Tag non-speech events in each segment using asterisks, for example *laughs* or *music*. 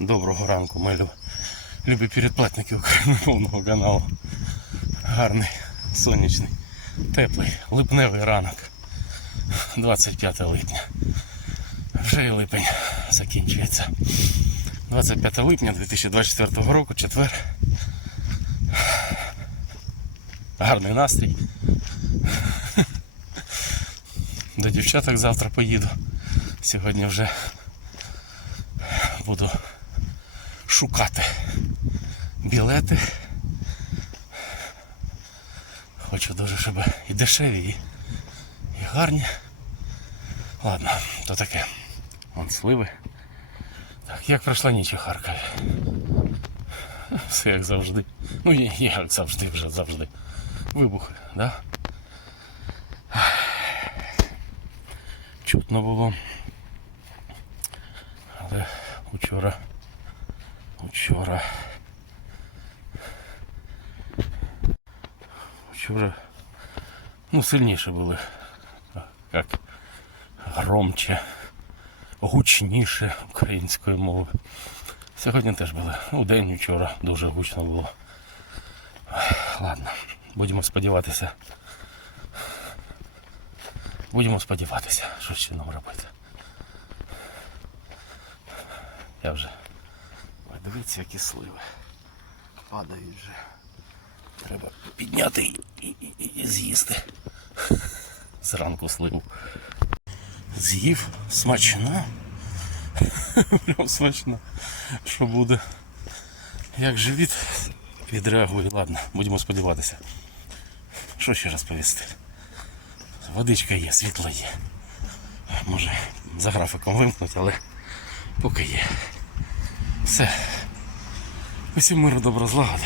Доброго ранку, мої люб- любі передплатники України повного каналу. Гарний, сонячний, теплий, липневий ранок. 25 липня. Вже і липень закінчується. 25 липня 2024 року, четвер. Гарний настрій. До дівчаток завтра поїду. Сьогодні вже буду шукати білети. Хочу дуже, щоб і дешеві, і, і гарні. Ладно, то таке. Вон сливи. Так, як пройшла ніч у Харкові? Все як завжди. Ну, як завжди, вже завжди. Вибух, да? Чутно було. Але вчора. Вчора. Вчора. Ну, сильніше були. Як громче, гучніше української мови. Сьогодні теж були. Ну, день вчора дуже гучно було. Ладно, будемо сподіватися. Будемо сподіватися, що ще нам робити. Я вже. Дивіться, які сливи. Падають вже. Треба підняти і, і, і, з'їсти. *laughs* Зранку сливу. З'їв смачно. *laughs* Прям смачно. Що буде? Як живіт відреагує. Ладно, будемо сподіватися. Що ще розповісти? Водичка є, світло є. Може за графіком вимкнути, але поки є. Все. Усім миру добро злагоди.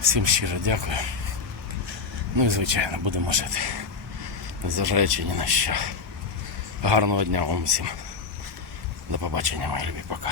Всім щиро дякую. Ну і звичайно, будемо жити. Незважаючи ні на що. Гарного дня вам всім. До побачення, мої любі, пока.